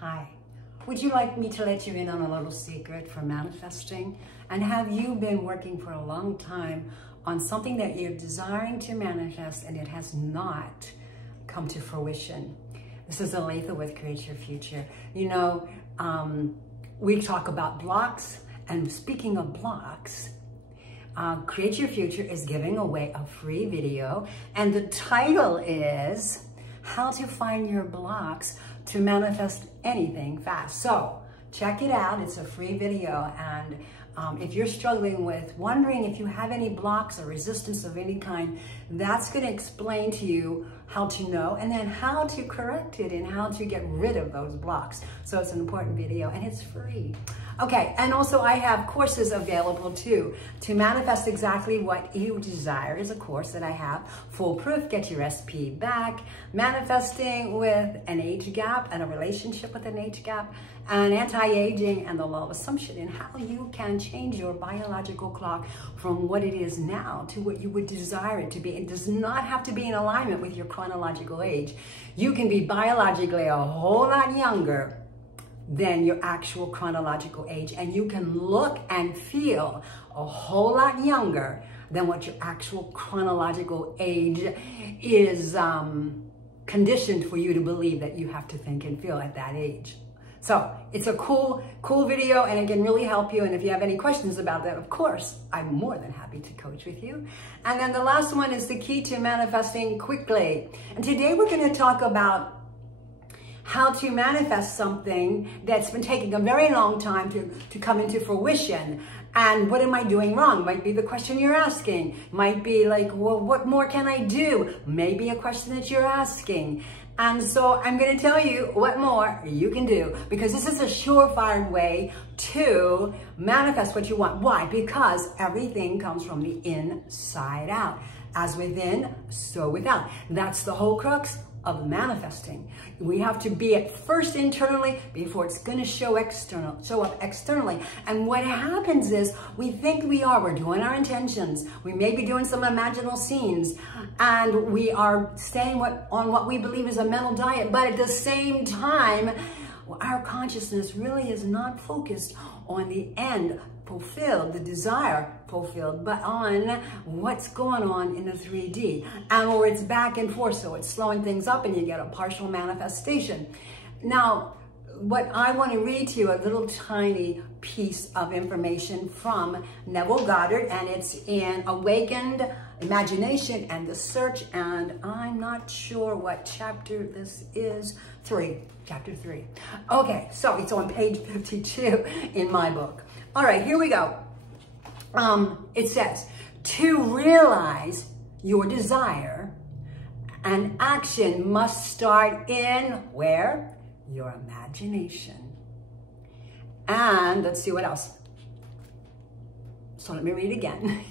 Hi. Would you like me to let you in on a little secret for manifesting? And have you been working for a long time on something that you're desiring to manifest and it has not come to fruition? This is Aletha with Create Your Future. You know, we talk about blocks, and speaking of blocks, Create Your Future is giving away a free video, and the title is How to Find Your Blocks to Manifest Anything Fast. So check it out. It's a free video, and if you're struggling with wondering if you have any blocks or resistance of any kind, that's going to explain to you how to know and then how to correct it and how to get rid of those blocks. So it's an important video and it's free. Okay, and also I have courses available too. To manifest exactly what you desire is a course that I have. Foolproof, Get Your SP Back, Manifesting with an Age Gap and a Relationship with an Age Gap, and Anti-Aging and the Law of Assumption, and how you can change your biological clock from what it is now to what you would desire it to be. It does not have to be in alignment with your chronological age. You can be biologically a whole lot younger than your actual chronological age, and you can look and feel a whole lot younger than what your actual chronological age is conditioned for you to believe that you have to think and feel at that age. So it's a cool video, and it can really help you. And if you have any questions about that, of course, I'm more than happy to coach with you. And then the last one is the key to manifesting quickly. And today we're going to talk about how to manifest something that's been taking a very long time to come into fruition. And what am I doing wrong? Might be the question you're asking. Might be like, well, what more can I do? Maybe a question that you're asking. And so I'm going to tell you what more you can do, because this is a surefire way to manifest what you want. Why? Because everything comes from the inside out. As within, so without. That's the whole crux of manifesting. We have to be at first internally before it's going to show up externally. And what happens is we think we're doing our intentions. We may be doing some imaginal scenes, and we are staying on what we believe is a mental diet. But at the same time, our consciousness really is not focused on the end fulfilled, the desire fulfilled, but on what's going on in the 3D, and where it's back and forth, so it's slowing things up and you get a partial manifestation. Now, what I want to read to you, a little tiny piece of information from Neville Goddard, and it's in Awakened Imagination and the Search, and I'm not sure what chapter this is. Chapter 3. Okay, so it's on page 52 in my book. All right, here we go. It says, to realize your desire, an action must start in where? Your imagination. And let's see what else. So let me read again.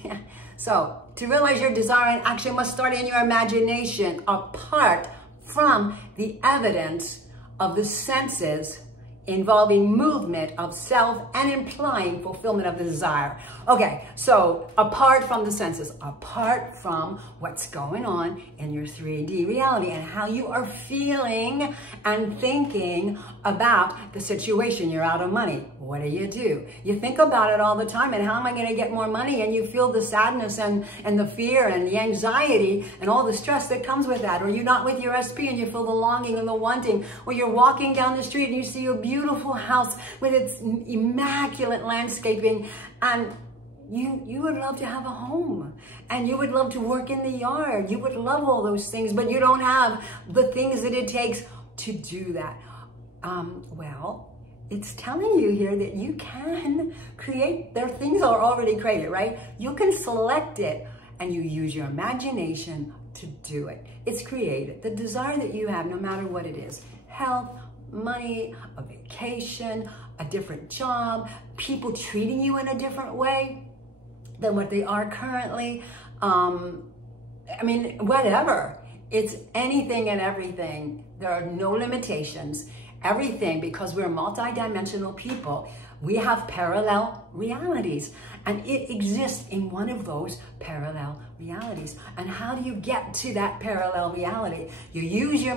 So, to realize your desire, an action must start in your imagination, apart from the evidence of the senses involving movement of self and implying fulfillment of the desire. Okay, so apart from the senses, apart from what's going on in your 3D reality and how you are feeling and thinking about the situation. You're out of money. What do? You think about it all the time, and how am I going to get more money? And you feel the sadness and the fear and the anxiety and all the stress that comes with that. Or you're not with your SP and you feel the longing and the wanting. Or you're walking down the street and you see a beautiful house with its immaculate landscaping, and you would love to have a home, and you would love to work in the yard. You would love all those things, but you don't have the things that it takes to do that. Well, it's telling you here that you can create. Their things are already created, right? You can select it, and you use your imagination to do it. It's created. The desire that you have, no matter what it is, health, money, a vacation, a different job, people treating you in a different way than what they are currently. I mean, whatever. It's anything and everything. There are no limitations. Everything, because we're multi-dimensional people. we have parallel realities, and it exists in one of those parallel realities. And how do you get to that parallel reality? You use your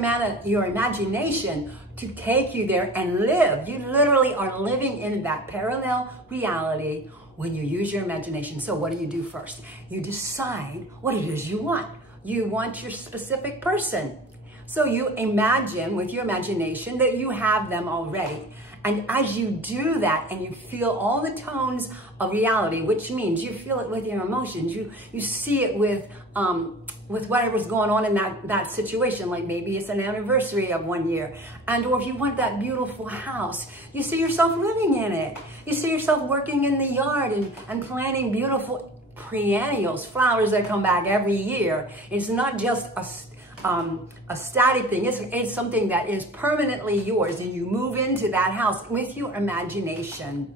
imagination to take you there and live. You literally are living in that parallel reality when you use your imagination. So what do you do first? You decide what it is you want. You want your specific person. So you imagine with your imagination that you have them already. And as you do that and you feel all the tones of reality, which means you feel it with your emotions, you see it with whatever's going on in that situation, like maybe it's an anniversary of 1 year, and or if you want that beautiful house, you see yourself living in it. You see yourself working in the yard and planting beautiful perennials, flowers that come back every year. It's not just a static thing. It's something that is permanently yours, and you move into that house with your imagination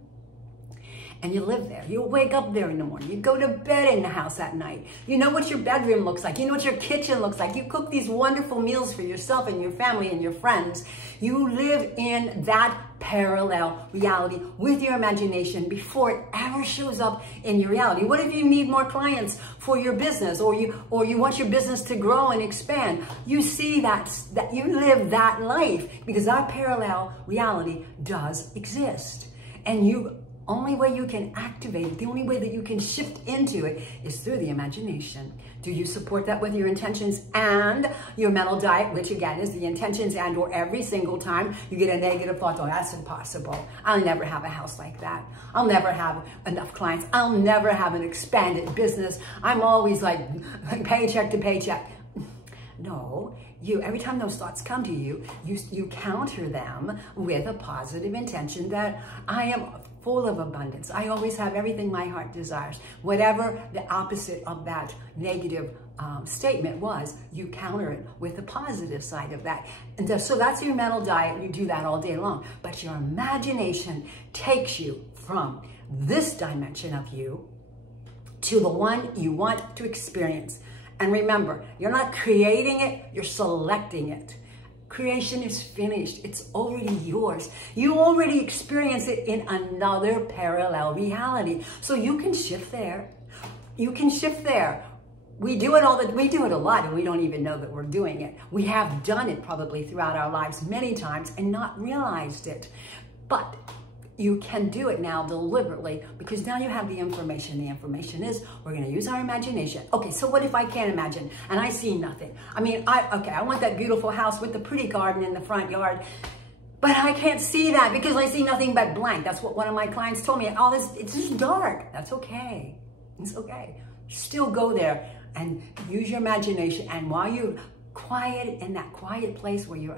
and you live there. You wake up there in the morning. You go to bed in the house at night. You know what your bedroom looks like. You know what your kitchen looks like. You cook these wonderful meals for yourself and your family and your friends. You live in that parallel reality with your imagination before it ever shows up in your reality. What if you need more clients for your business, or you want your business to grow and expand? You see that you live that life because our parallel reality does exist. And only way you can activate it, the only way that you can shift into it is through the imagination. Do you support that with your intentions and your mental diet, which again is the intentions and or every single time you get a negative thought, oh, that's impossible. I'll never have a house like that. I'll never have enough clients. I'll never have an expanded business. I'm always like paycheck to paycheck. No, every time those thoughts come to you, you counter them with a positive intention that I am full of abundance. I always have everything my heart desires. Whatever the opposite of that negative statement was, you counter it with the positive side of that. And so that's your mental diet. You do that all day long. But your imagination takes you from this dimension of you to the one you want to experience. And remember, you're not creating it, you're selecting it. Creation is finished. It's already yours. You already experience it in another parallel reality. So you can shift there. You can shift there. We do it a lot, and we don't even know that we're doing it. We have done it probably throughout our lives many times and not realized it. But you can do it now deliberately because now you have the information. The information is we're going to use our imagination. Okay, so what if I can't imagine and I see nothing? I mean, I want that beautiful house with the pretty garden in the front yard, but I can't see that because I see nothing but blank. That's what one of my clients told me. It's just dark. That's okay. It's okay. Still go there and use your imagination. And while you're quiet in that quiet place where you're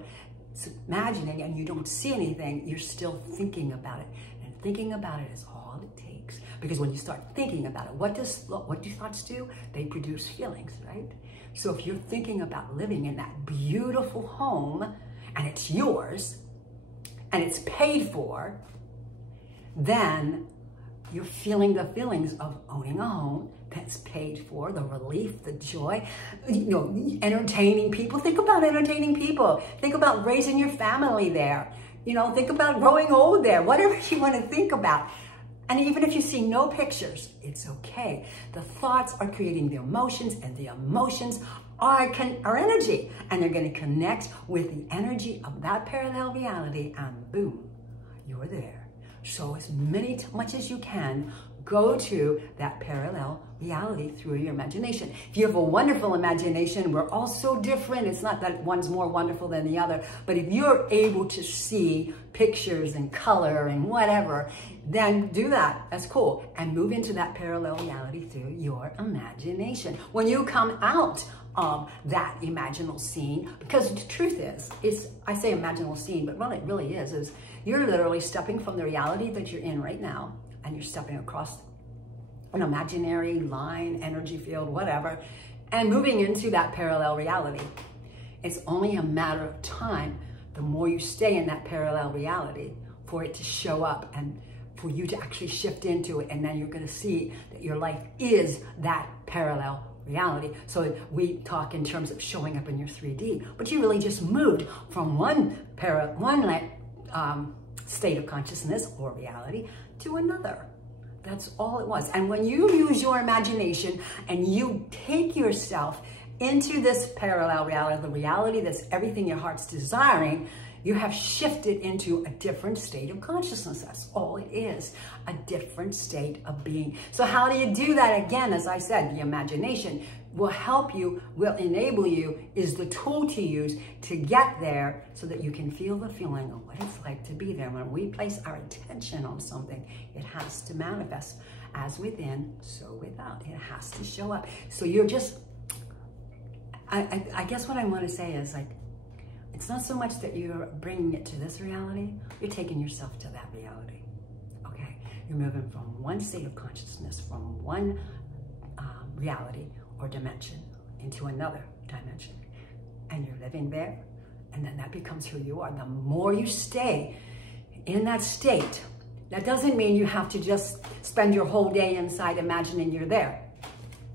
imagining and you don't see anything, you're still thinking about it. And thinking about it is all it takes. Because when you start thinking about it, what do thoughts do? They produce feelings, right? So if you're thinking about living in that beautiful home and it's yours and it's paid for, then you're feeling the feelings of owning a home that's paid for, the relief, the joy, entertaining people. Think about entertaining people. Think about raising your family there. Think about growing old there, whatever you want to think about. And even if you see no pictures, it's okay. The thoughts are creating the emotions, and the emotions are energy, and they're going to connect with the energy of that parallel reality, and boom, you're there. So as much as you can, go to that parallel reality through your imagination. If you have a wonderful imagination, we're all so different. It's not that one's more wonderful than the other, but if you're able to see pictures and color and whatever, then do that. That's cool. And move into that parallel reality through your imagination. When you come out of that imaginal scene, because the truth is, I say imaginal scene, but what it really is you're literally stepping from the reality that you're in right now, and you're stepping across an imaginary line, energy field, whatever, and moving into that parallel reality. It's only a matter of time, the more you stay in that parallel reality, for it to show up and for you to actually shift into it. And then you're going to see that your life is that parallel reality. So we talk in terms of showing up in your 3D, but you really just moved from one state of consciousness or reality to another. That's all it was. And when you use your imagination and you take yourself into this parallel reality, the reality that's everything your heart's desiring, you have shifted into a different state of consciousness. That's all it is, a different state of being. So how do you do that? Again, as I said, the imagination will help you, will enable you, is the tool to use to get there so that you can feel the feeling of what it's like to be there. When we place our attention on something, it has to manifest as within, so without. It has to show up. So you're just, I guess what I want to say is like, it's not so much that you're bringing it to this reality, you're taking yourself to that reality, okay? You're moving from one state of consciousness, from one reality or dimension into another dimension. And you're living there, and then that becomes who you are. The more you stay in that state, that doesn't mean you have to just spend your whole day inside imagining you're there.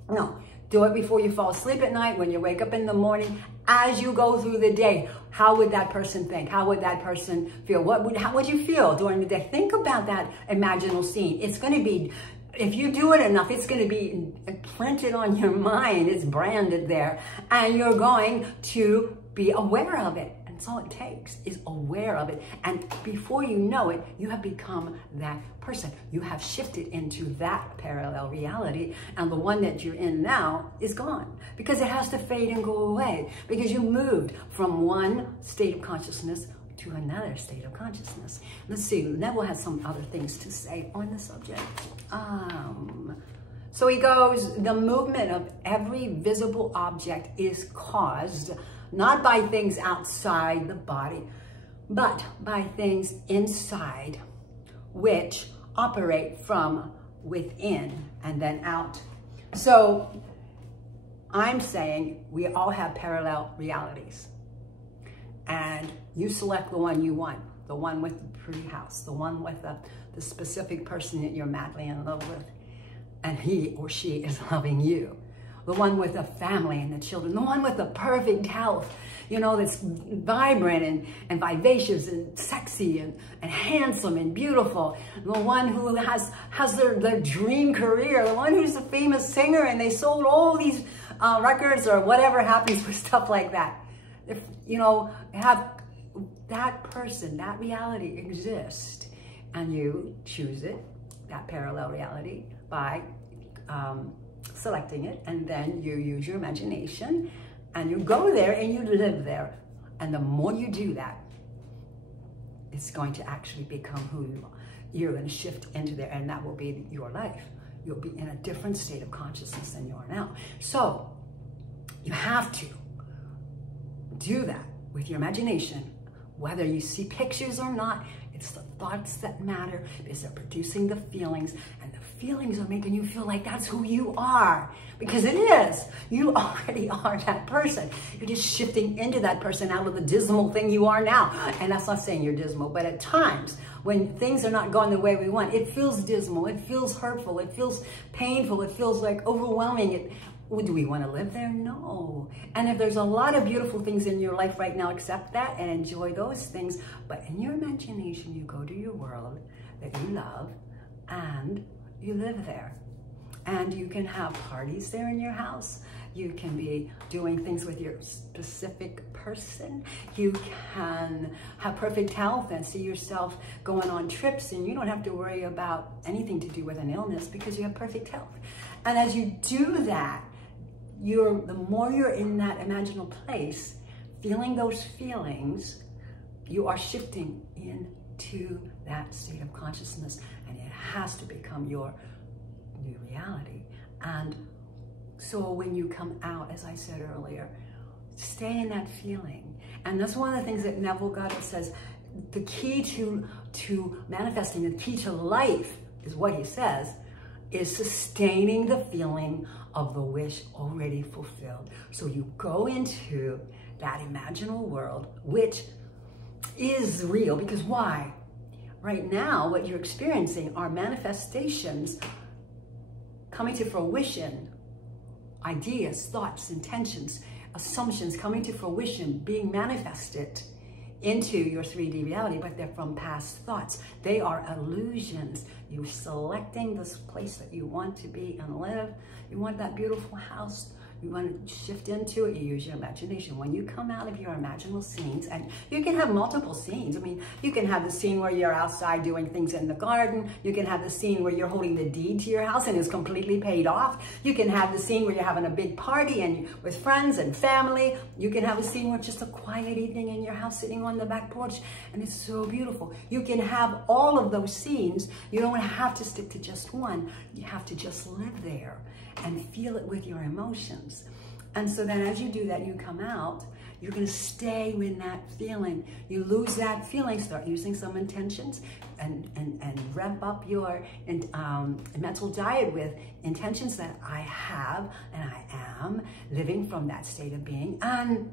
No, do it before you fall asleep at night, when you wake up in the morning, as you go through the day. How would that person think? How would that person feel? How would you feel during the day? Think about that imaginal scene. It's going to be, if you do it enough, it's going to be printed on your mind. It's branded there. And you're going to be aware of it. And that's all it takes, is aware of it. And before you know it, you have become that person. You have shifted into that parallel reality. And the one that you're in now is gone, because it has to fade and go away, because you moved from one state of consciousness to another state of consciousness. Let's see, Neville has some other things to say on the subject. So he goes, the movement of every visible object is caused not by things outside the body, but by things inside, which operate from within and then out. So I'm saying we all have parallel realities, and you select the one you want, the one with the pretty house, the one with the specific person that you're madly in love with, and he or she is loving you. The one with the family and the children, the one with the perfect health, you know, that's vibrant and vivacious and sexy and handsome and beautiful. The one who has their dream career, the one who's a famous singer and they sold all these records or whatever happens with stuff like that. If, you know, have that person, that reality exist, and you choose it, that parallel reality, by selecting it, and then you use your imagination and you go there and you live there. And the more you do that, it's going to actually become who you are. You're going to shift into there, and that will be your life. You'll be in a different state of consciousness than you are now. So you have to do that with your imagination, whether you see pictures or not. It's the thoughts that matter, because they're producing the feelings, and the feelings are making you feel like that's who you are, because it is. You already are that person. You're just shifting into that person out of the dismal thing you are now. And that's not saying you're dismal, but at times when things are not going the way we want, it feels dismal, it feels hurtful, it feels painful, it feels like overwhelming. Do we want to live there? No. And if there's a lot of beautiful things in your life right now, accept that and enjoy those things. But in your imagination, you go to your world that you love and you live there. And you can have parties there in your house. You can be doing things with your specific person. You can have perfect health and see yourself going on trips, and you don't have to worry about anything to do with an illness because you have perfect health. And as you do that, the more you're in that imaginal place, feeling those feelings, you are shifting into that state of consciousness, and it has to become your new reality. And so when you come out, as I said earlier, stay in that feeling. And that's one of the things that Neville Goddard says, the key to manifesting, the key to life is what he says, is sustaining the feeling of the wish already fulfilled. So you go into that imaginal world, which is real, because why? Right now, what you're experiencing are manifestations coming to fruition, ideas, thoughts, intentions, assumptions coming to fruition, being manifested into your 3D reality, but they're from past thoughts. They are illusions. You're selecting this place that you want to be and live. You want that beautiful house. You want to shift into it. You use your imagination. When you come out of your imaginal scenes, and you can have multiple scenes. I mean, you can have the scene where you're outside doing things in the garden. You can have the scene where you're holding the deed to your house and it's completely paid off. You can have the scene where you're having a big party and with friends and family. You can have a scene where it's just a quiet evening in your house sitting on the back porch and it's so beautiful. You can have all of those scenes. You don't have to stick to just one. You have to just live there and feel it with your emotions. And so then as you do that, you come out, you're going to stay with that feeling. You lose that feeling, start using some intentions and rev up your mental diet with intentions that I have and I am living from that state of being. And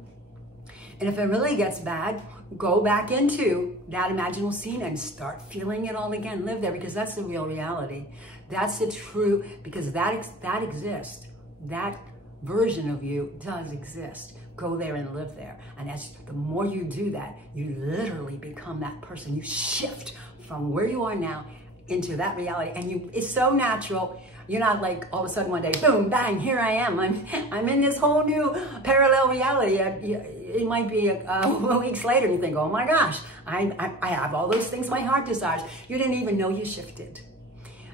if it really gets bad, go back into that imaginal scene and start feeling it all again. Live there, because that's the real reality. That's the true, because that exists. That version of you does exist. Go there and live there. And as the more you do that, you literally become that person. You shift from where you are now into that reality. And it's so natural. You're not like all of a sudden one day, boom, bang, here I am. I'm in this whole new parallel reality. It might be weeks later and you think, oh my gosh, I have all those things my heart desires. You didn't even know you shifted.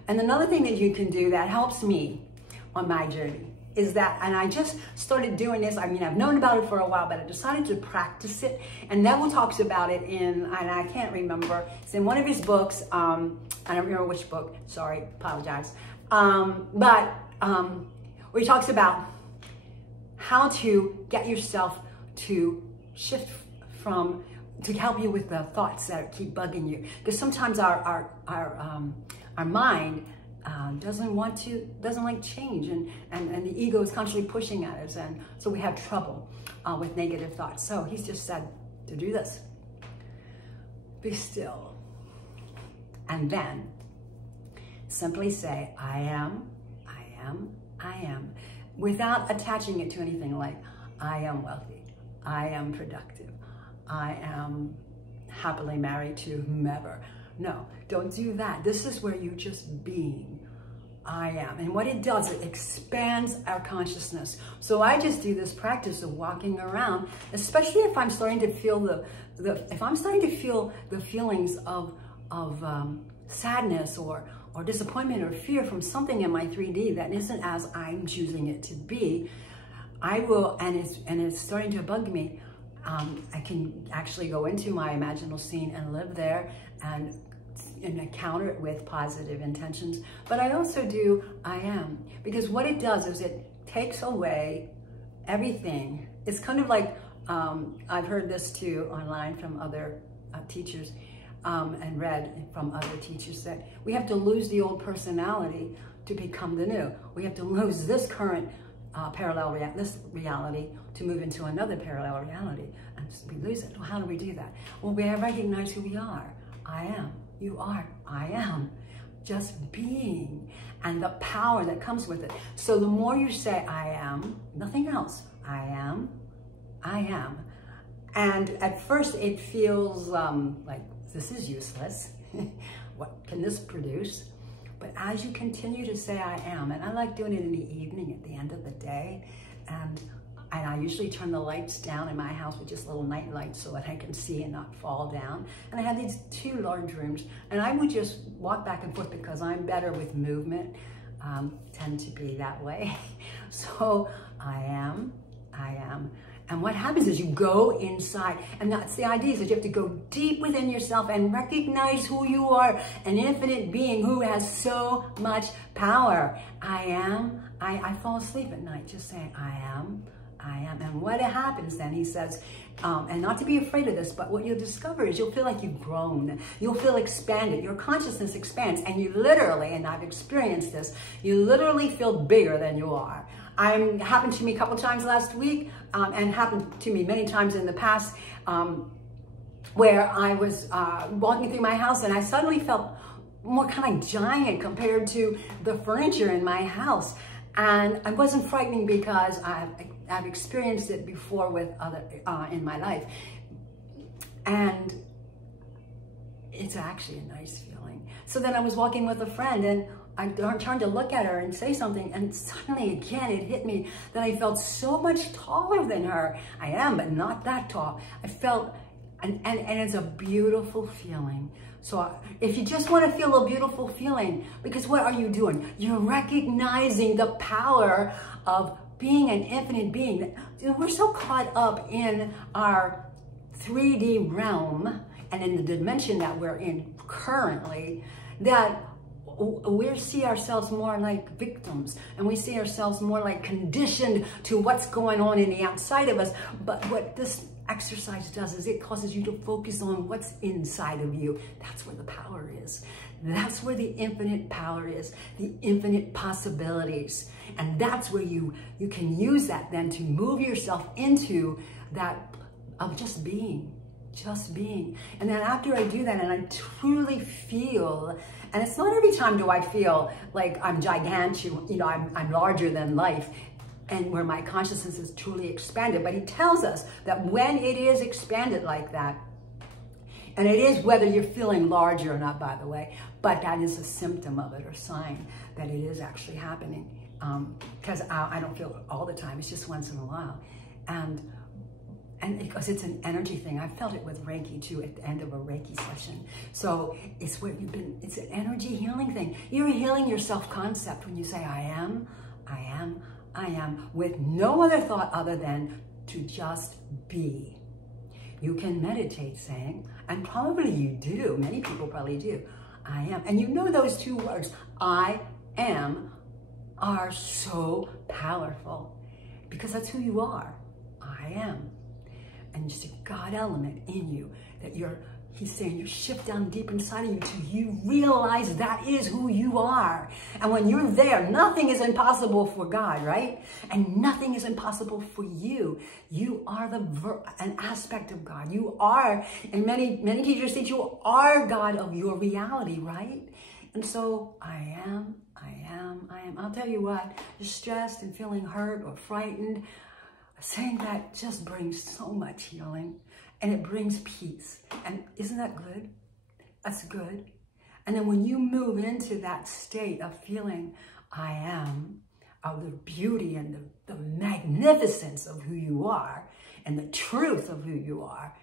And another thing that you can do that helps me on my journey is that, and I just started doing this, I mean, I've known about it for a while, but I decided to practice it. And Neville talks about it in, and I can't remember, it's in one of his books, I don't remember which book, sorry, apologize. Where he talks about how to get yourself to shift from, to help you with the thoughts that keep bugging you. Because sometimes our mind doesn't like change, and the ego is constantly pushing at us, and so we have trouble with negative thoughts. So he's just said to do this. Be still. And then simply say, I am, I am, I am, without attaching it to anything like, I am wealthy, I am productive, I am happily married to whomever. No, don't do that. This is where you're just being. I am. And what it does, it expands our consciousness. So I just do this practice of walking around, especially if I'm starting to feel if I'm starting to feel the feelings of sadness or disappointment or fear from something in my 3D that isn't as I'm choosing it to be, I will, and it's starting to bug me, I can actually go into my imaginal scene and live there and counter it with positive intentions. But I also do I am, because what it does is it takes away everything. It's kind of like, I've heard this too online from other teachers, and read from other teachers, that we have to lose the old personality to become the new. We have to lose this current this reality to move into another parallel reality. And we lose it. Well, how do we do that? Well, we recognize who we are. I am. You are. I am. Just being. And the power that comes with it. So the more you say, I am, nothing else. I am. I am. And at first it feels like, this is useless. What can this produce? But as you continue to say I am, and I like doing it in the evening at the end of the day, and I usually turn the lights down in my house with just little night lights so that I can see and not fall down. And I have these 2 large rooms, and I would just walk back and forth because I'm better with movement, tend to be that way. So I am. And what happens is you go inside, and that's the idea, is that you have to go deep within yourself and recognize who you are, an infinite being who has so much power. I am. I fall asleep at night just saying, I am. And what happens then, he says, and not to be afraid of this, but what you'll discover is you'll feel like you've grown. You'll feel expanded. Your consciousness expands, and you literally, and I've experienced this, you literally feel bigger than you are. Happened to me a couple times last week, and happened to me many times in the past, where I was walking through my house and I suddenly felt more kind of giant compared to the furniture in my house. And I wasn't frightening because I've experienced it before with other in my life. And it's actually a nice feeling. So then I was walking with a friend and I turned to look at her and say something, and suddenly again it hit me that I felt so much taller than her. I am, but not that tall. I felt, and it's a beautiful feeling. So if you just want to feel a beautiful feeling, because what are you doing? You're recognizing the power of being an infinite being. We're so caught up in our 3D realm and in the dimension that we're in currently, that we see ourselves more like victims, and we see ourselves more like conditioned to what's going on in the outside of us. But what this exercise does is it causes you to focus on what's inside of you. That's where the power is. That's where the infinite power is, the infinite possibilities. And that's where you can use that then to move yourself into that of just being. And then after I do that and I truly feel, and it's not every time do I feel like I'm gigantic, I'm larger than life, and where my consciousness is truly expanded. But he tells us that when it is expanded like that, and it is whether you're feeling larger or not, by the way, but that is a symptom of it or sign that it is actually happening. Because I don't feel it all the time, it's just once in a while. And because it's an energy thing. I felt it with Reiki too at the end of a Reiki session. So it's where it's an energy healing thing. You're healing your self-concept when you say, I am, with no other thought other than to just be. You can meditate saying, and probably you do, many people probably do, I am. And you know those two words, I am, are so powerful because that's who you are. I am. And just a God element in you that he's saying you shift down deep inside of you till you realize that is who you are. And when you're there, nothing is impossible for God, right? And nothing is impossible for you. You are an aspect of God. You are, and many teachers teach you are God of your reality, right? And so I am. I'll tell you what, you're stressed and feeling hurt or frightened, saying that just brings so much healing, and it brings peace. And isn't that good? That's good. And then when you move into that state of feeling I am, of the beauty and the magnificence of who you are and the truth of who you are,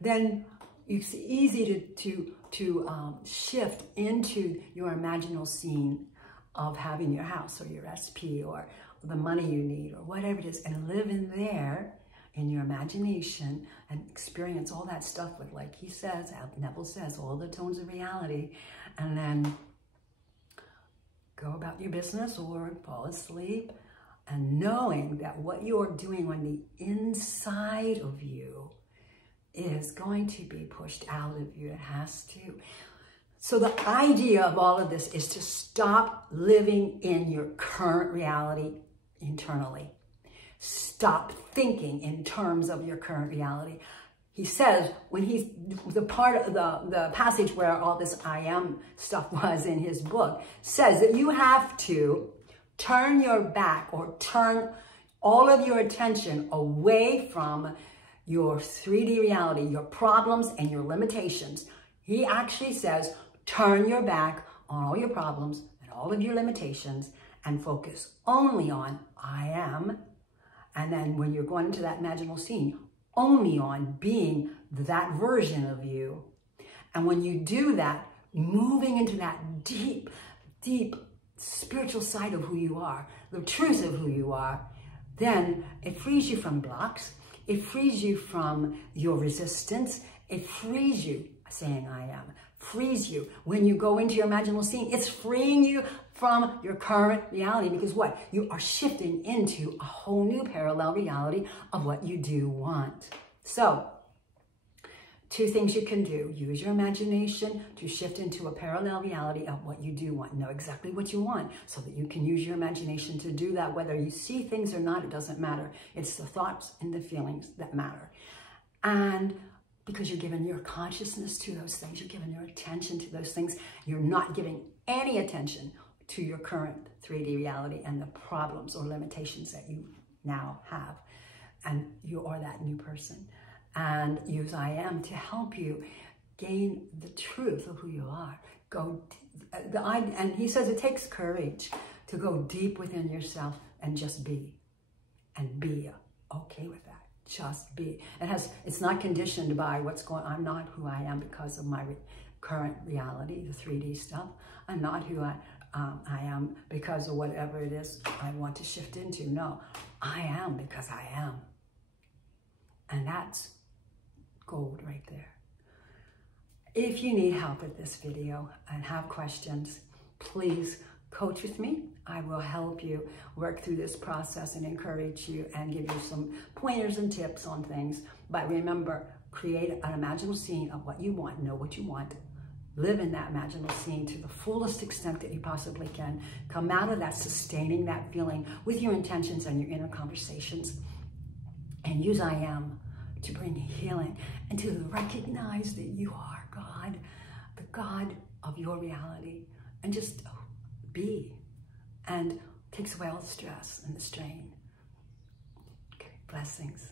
then it's easy to shift into your imaginal scene of having your house or your SP or the money you need or whatever it is, and live in there in your imagination and experience all that stuff with, like he says, Neville says, all the tones of reality, and then go about your business or fall asleep, and knowing that what you're doing on the inside of you is going to be pushed out of you. It has to. So the idea of all of this is to stop living in your current reality internally. Stop thinking in terms of your current reality. He says, when he's the part of the passage where all this I am stuff was in his book, says that you have to turn your back or turn all of your attention away from your 3D reality, your problems and your limitations. He actually says, turn your back on all your problems and all of your limitations and focus only on I am. And then when you're going into that imaginal scene, only on being that version of you. And when you do that, moving into that deep, deep spiritual side of who you are, the truth of who you are, then it frees you from blocks. It frees you from your resistance. It frees you, saying I am, frees you. When you go into your imaginal scene, it's freeing you from your current reality, because what? You are shifting into a whole new parallel reality of what you do want. So, two things you can do. Use your imagination to shift into a parallel reality of what you do want. Know exactly what you want so that you can use your imagination to do that. Whether you see things or not, it doesn't matter. It's the thoughts and the feelings that matter. And because you're giving your consciousness to those things, you're giving your attention to those things, you're not giving any attention to your current 3D reality and the problems or limitations that you now have. And you are that new person. and use I am to help you gain the truth of who you are. And he says it takes courage to go deep within yourself and just be, and be okay with that. Just be. It's not conditioned by what's going on. I'm not who I am because of my current reality, the 3D stuff. I'm not who I am because of whatever it is I want to shift into. No, I am because I am. And that's gold right there. If you need help with this video and have questions, please coach with me. I will help you work through this process and encourage you and give you some pointers and tips on things. But remember, create an imaginal scene of what you want, know what you want, live in that imaginal scene to the fullest extent that you possibly can. Come out of that sustaining that feeling with your intentions and your inner conversations, and use I am to bring healing and to recognize that you are God, the God of your reality, and just be, and takes away all the stress and the strain. Okay, blessings.